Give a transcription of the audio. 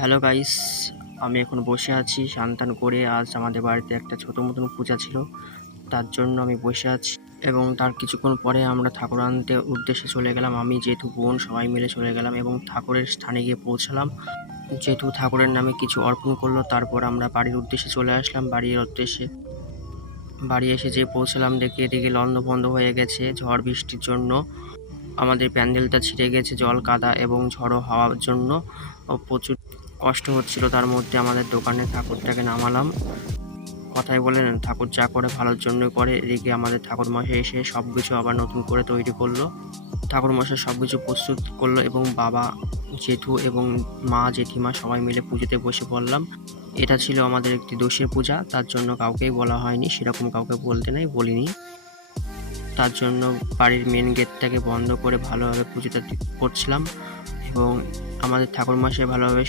Hello guys, আমি এখন বসে আছি স্নান করে। আজ আমাদের বাড়িতে একটা ছোট মতন পূজা ছিল, তার জন্য আমি বসে আছি। এবং তার কিছুক্ষণ পরে আমরা ঠাকুর আনতে উদ্দেশ্যে চলে গেলাম। আমি, জেঠু, বোন সবাই মিলে চলে গেলাম এবং ঠাকুরের স্থানে গিয়ে পৌঁছালাম। জেঠু ঠাকুরের নামে কিছু অর্পণ করলো, তারপর আমরা বাড়ির উদ্দেশ্যে চলে আসলাম। বাড়ি এসে যে পৌঁছালাম, দেখি এদিকে লন্ডভন্ড হয়ে গেছে ঝড় বৃষ্টির জন্য। আমাদের প্যান্ডেলটা ছিঁড়ে গেছে জল কাদা এবং ঝড়ো হাওয়ার জন্য। প্রচুর কষ্ট হচ্ছিল। তার মধ্যে আমাদের দোকানে ঠাকুরটাকে নামালাম। কথায় বলেন, ঠাকুর যা করে ভালোর জন্য করে। এদিকে আমাদের ঠাকুরমশাই এসে সব কিছু আবার নতুন করে তৈরি করলো। ঠাকুরমশাই সব কিছু প্রস্তুত করলো এবং বাবা, জেঠু এবং মা, জেঠিমা সবাই মিলে পুজোতে বসে পড়লাম। এটা ছিল আমাদের একটি দোষের পূজা, তার জন্য কাউকেই বলা হয়নি, সেরকম কাউকে বলতে নাই, বলিনি। তার জন্য বাড়ির মেন গেটটাকে বন্ধ করে ভালোভাবে পুজোটা করছিলাম এবং আমাদের ঠাকুরমশাই ভালোভাবে